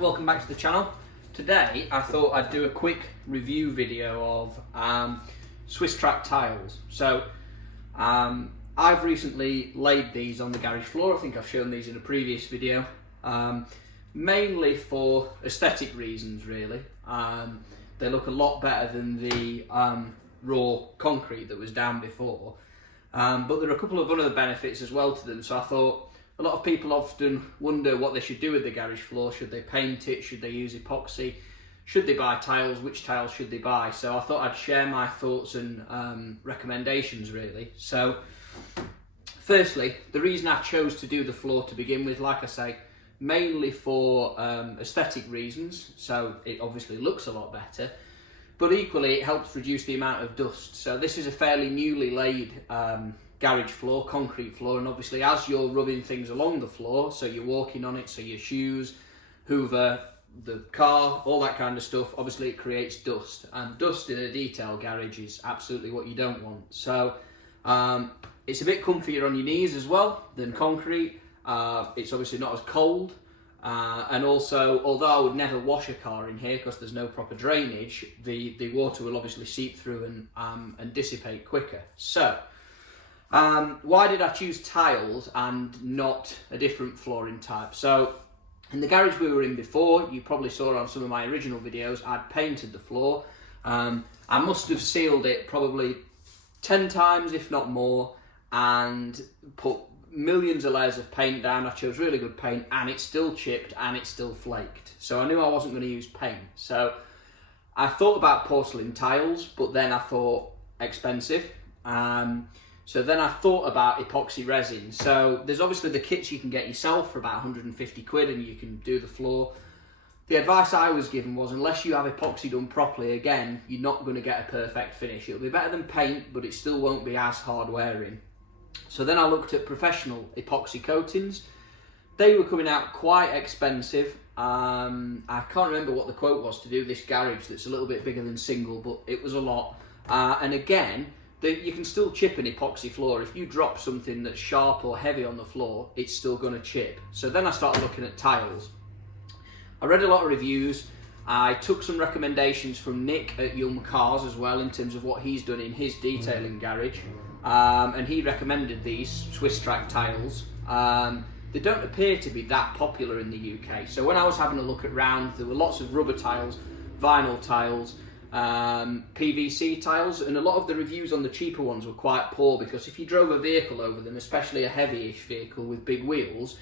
welcome back to the channel. Today I thought I'd do a quick review video of Swisstrax tiles. So I've recently laid these on the garage floor. I think I've shown these in a previous video, mainly for aesthetic reasons really. They look a lot better than the raw concrete that was down before, but there are a couple of other benefits as well to them. So I thought, a lot of people often wonder what they should do with the garage floor. Should they paint it? Should they use epoxy? Should they buy tiles? Which tiles should they buy? So I thought I'd share my thoughts and recommendations really. So firstly, the reason I chose to do the floor to begin with, like I say, mainly for aesthetic reasons. So it obviously looks a lot better, but equally it helps reduce the amount of dust. So this is a fairly newly laid garage floor, concrete floor, and obviously as you're rubbing things along the floor, so you're walking on it, so your shoes, hoover, the car, all that kind of stuff, obviously it creates dust, and dust in a detail garage is absolutely what you don't want. So it's a bit comfier on your knees as well than concrete. It's obviously not as cold, and also, although I would never wash a car in here because there's no proper drainage, the water will obviously seep through and dissipate quicker. So why did I choose tiles and not a different flooring type? So in the garage we were in before, you probably saw on some of my original videos, I'd painted the floor. I must have sealed it probably 10 times, if not more, and put millions of layers of paint down. I chose really good paint, and it still chipped and it still flaked. So I knew I wasn't going to use paint. So I thought about porcelain tiles, but then I thought expensive. So then I thought about epoxy resin. So there's obviously the kits you can get yourself for about 150 quid and you can do the floor. The advice I was given was, unless you have epoxy done properly, again, you're not going to get a perfect finish. It'll be better than paint, but it still won't be as hard wearing. So then I looked at professional epoxy coatings. They were coming out quite expensive. I can't remember what the quote was to do this garage that's a little bit bigger than single, but it was a lot. And again, you can still chip an epoxy floor. If you drop something that's sharp or heavy on the floor, it's still going to chip. So then I started looking at tiles. I read a lot of reviews. I took some recommendations from Nick at Young Cars as well, in terms of what he's done in his detailing garage. And he recommended these Swisstrax tiles. They don't appear to be that popular in the UK. So when I was having a look around, there were lots of rubber tiles, vinyl tiles, PVC tiles, and a lot of the reviews on the cheaper ones were quite poor, because if you drove a vehicle over them, especially a heavy-ish vehicle with big wheels,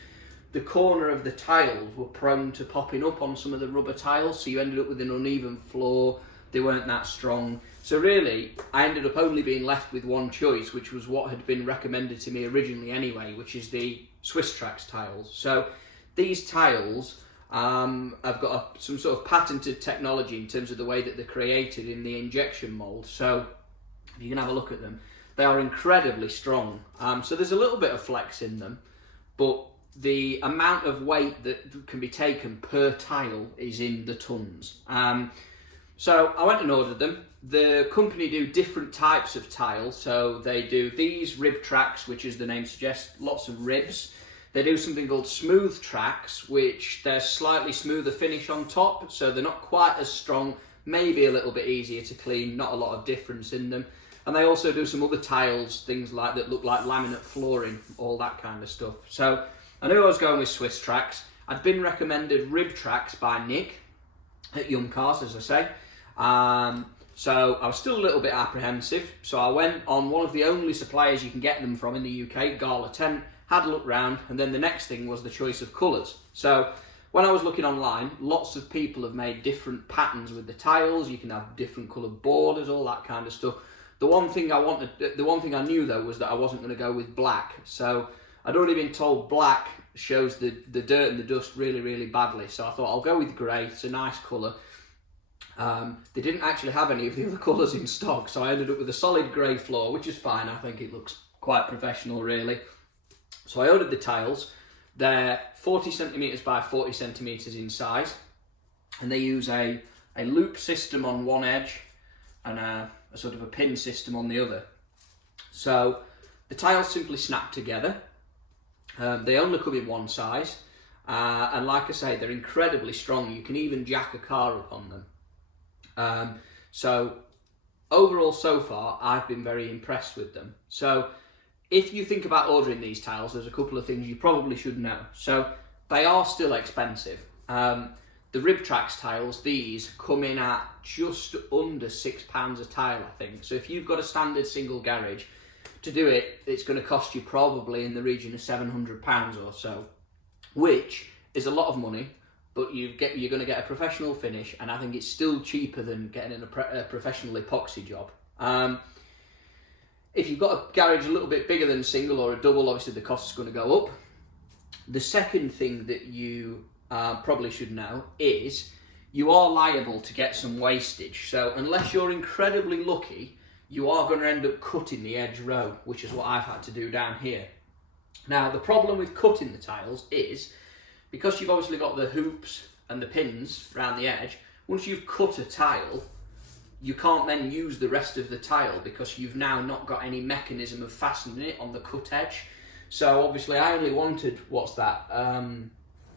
the corner of the tiles were prone to popping up on some of the rubber tiles, so you ended up with an uneven floor. They weren't that strong. So really, I ended up only being left with one choice, which was what had been recommended to me originally anyway, which is the Swisstrax tiles. So these tiles I've got some sort of patented technology in terms of the way that they're created in the injection mould. So if you can have a look at them, they are incredibly strong. So there's a little bit of flex in them, but the amount of weight that can be taken per tile is in the tons. So I went and ordered them. The company do different types of tiles. So they do these Ribtrax, which as the name suggests, lots of ribs. They do something called Swisstrax, which they're slightly smoother finish on top, so they're not quite as strong, maybe a little bit easier to clean, not a lot of difference in them. And they also do some other tiles, things like that look like laminate flooring, all that kind of stuff. So I knew I was going with Swisstrax. I'd been recommended Ribtrax by Nick at Young Cars, as I say. So I was still a little bit apprehensive, so I went on one of the only suppliers you can get them from in the UK, Gala Tent. Had a look round, and then the next thing was the choice of colours. So when I was looking online, lots of people have made different patterns with the tiles. You can have different coloured borders, all that kind of stuff. The one thing I knew though was that I wasn't going to go with black. So I'd already been told black shows the dirt and the dust really, really badly. So I thought I'll go with grey. It's a nice colour. They didn't actually have any of the other colours in stock, so I ended up with a solid grey floor, which is fine. I think it looks quite professional, really. So I ordered the tiles. They're 40 centimetres by 40 centimetres in size, and they use a loop system on one edge and a sort of a pin system on the other. So the tiles simply snap together. They only come in one size. And like I say, they're incredibly strong. You can even jack a car up on them. So overall, so far, I've been very impressed with them. So if you think about ordering these tiles, there's a couple of things you probably should know. So they are still expensive. The Ribtrax tiles, these come in at just under £6 a tile, I think. So if you've got a standard single garage, to do it, it's going to cost you probably in the region of £700 or so, which is a lot of money, but you're going to get a professional finish, and I think it's still cheaper than getting in a professional epoxy job. If you've got a garage a little bit bigger than single or a double, obviously the cost is going to go up. The second thing that you probably should know is you are liable to get some wastage. So unless you're incredibly lucky, you are going to end up cutting the edge row, which is what I've had to do down here. Now, the problem with cutting the tiles is, because you've obviously got the hoops and the pins around the edge, once you've cut a tile, you can't then use the rest of the tile because you've now not got any mechanism of fastening it on the cut edge. So obviously I only wanted,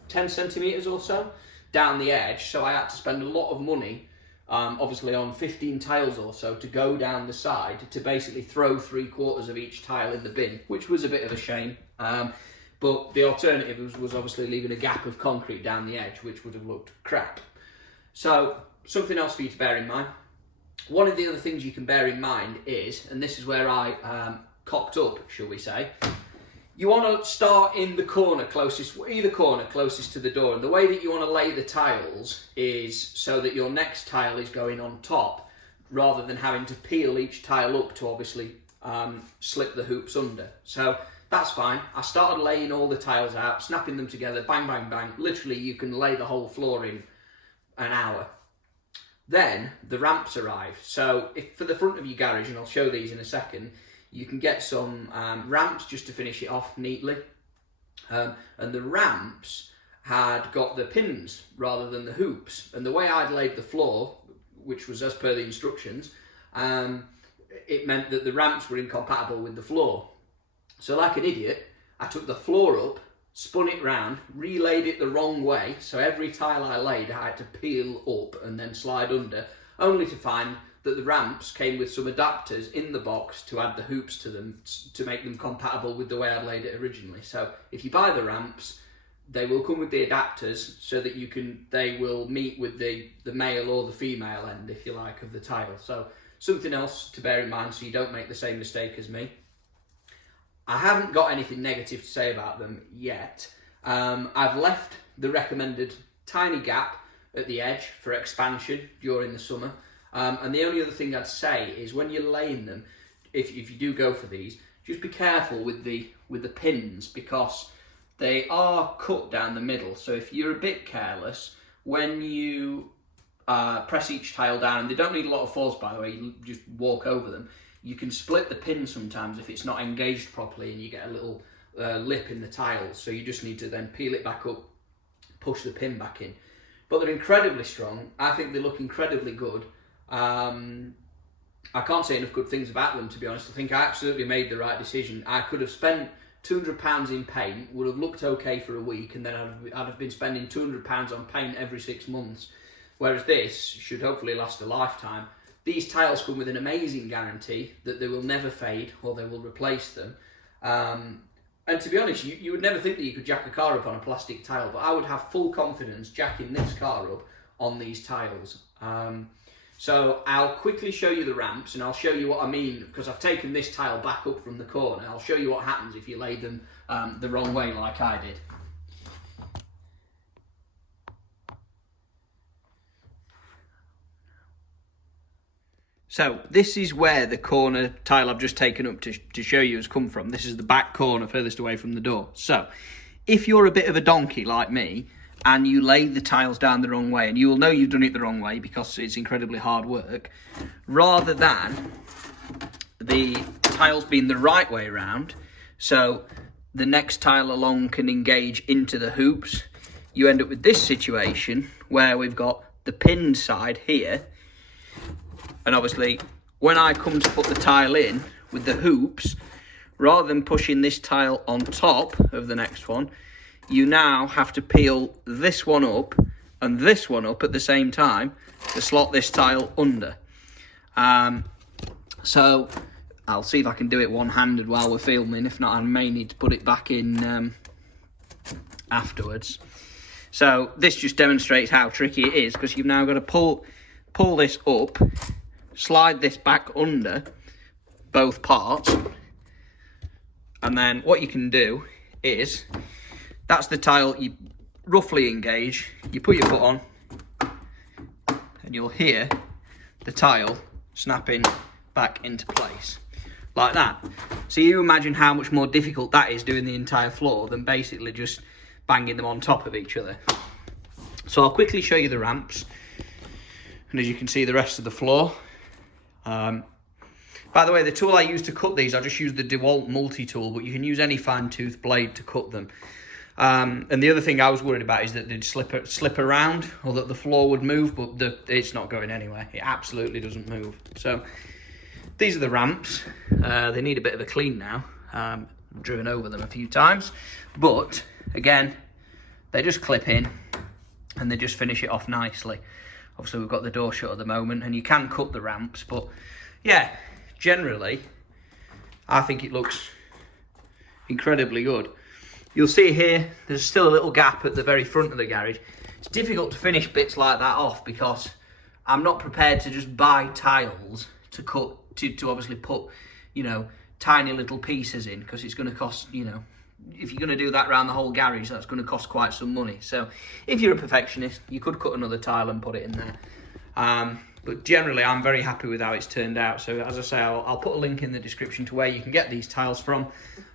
10 centimetres or so down the edge, so I had to spend a lot of money, obviously on 15 tiles or so, to go down the side to basically throw 3/4 of each tile in the bin, which was a bit of a shame. But the alternative was obviously leaving a gap of concrete down the edge, which would have looked crap. So something else for you to bear in mind. One of the other things you can bear in mind is, and this is where I cocked up, shall we say, you want to start in the corner closest, either corner closest to the door. And the way that you want to lay the tiles is so that your next tile is going on top, rather than having to peel each tile up to obviously slip the hoops under. So that's fine. I started laying all the tiles out, snapping them together, bang, bang, bang. Literally, you can lay the whole floor in an hour. Then the ramps arrive. So if for the front of your garage, and I'll show these in a second, you can get some ramps just to finish it off neatly. And the ramps had got the pins rather than the hoops. And the way I'd laid the floor, which was as per the instructions, it meant that the ramps were incompatible with the floor. So like an idiot, I took the floor up, spun it round, relayed it the wrong way, so every tile I laid I had to peel up and then slide under, only to find that the ramps came with some adapters in the box to add the hoops to them to make them compatible with the way I'd laid it originally. So if you buy the ramps, they will come with the adapters so that they will meet with the male or the female end, if you like, of the tile. So something else to bear in mind so you don't make the same mistake as me. I haven't got anything negative to say about them yet. I've left the recommended tiny gap at the edge for expansion during the summer. And the only other thing I'd say is when you're laying them, if you do go for these, just be careful with the pins, because they are cut down the middle. So if you're a bit careless, when you press each tile down, and they don't need a lot of force, by the way, you just walk over them, you can split the pin sometimes if it's not engaged properly and you get a little lip in the tiles. So you just need to then peel it back up, push the pin back in. But they're incredibly strong. I think they look incredibly good. I can't say enough good things about them, to be honest. I think I absolutely made the right decision. I could have spent £200 in paint, would have looked okay for a week, and then I'd have been spending £200 on paint every 6 months. Whereas this should hopefully last a lifetime. These tiles come with an amazing guarantee that they will never fade or they will replace them. And to be honest, you would never think that you could jack a car up on a plastic tile, but I would have full confidence jacking this car up on these tiles. So I'll quickly show you the ramps, and I'll show you what I mean, because I've taken this tile back up from the corner. I'll show you what happens if you lay them the wrong way like I did. So this is where the corner tile I've just taken up to show you has come from. This is the back corner furthest away from the door. So if you're a bit of a donkey like me and you lay the tiles down the wrong way, and you will know you've done it the wrong way because it's incredibly hard work, rather than the tiles being the right way around, so the next tile along can engage into the hoops, you end up with this situation where we've got the pinned side here. And obviously, when I come to put the tile in with the hoops, rather than pushing this tile on top of the next one, you now have to peel this one up and this one up at the same time to slot this tile under. So I'll see if I can do it one-handed while we're filming. If not, I may need to put it back in afterwards. So this just demonstrates how tricky it is, because you've now got to pull this up, slide this back under both parts, and then what you can do is, that's the tile you roughly engage, you put your foot on and you'll hear the tile snapping back into place like that. So you imagine how much more difficult that is, doing the entire floor, than basically just banging them on top of each other. So I'll quickly show you the ramps, and as you can see, the rest of the floor. By the way, the tool I use to cut these, I just use the DeWalt multi-tool, but you can use any fine-tooth blade to cut them. And the other thing I was worried about is that they'd slip around, or that the floor would move, but it's not going anywhere. It absolutely doesn't move. So these are the ramps. They need a bit of a clean now. I've driven over them a few times, but again, they just clip in and they just finish it off nicely. Obviously, we've got the door shut at the moment, and you can cut the ramps, but yeah, generally, I think it looks incredibly good. You'll see here, there's still a little gap at the very front of the garage. It's difficult to finish bits like that off, because I'm not prepared to just buy tiles to cut, to obviously put, you know, tiny little pieces in, because it's going to cost, you know, if you're going to do that around the whole garage, that's going to cost quite some money. So if you're a perfectionist, you could cut another tile and put it in there. But generally, I'm very happy with how it's turned out. So as I say, I'll put a link in the description to where you can get these tiles from.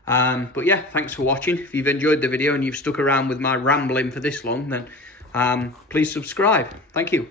But yeah, thanks for watching. If you've enjoyed the video and you've stuck around with my rambling for this long, then please subscribe. Thank you.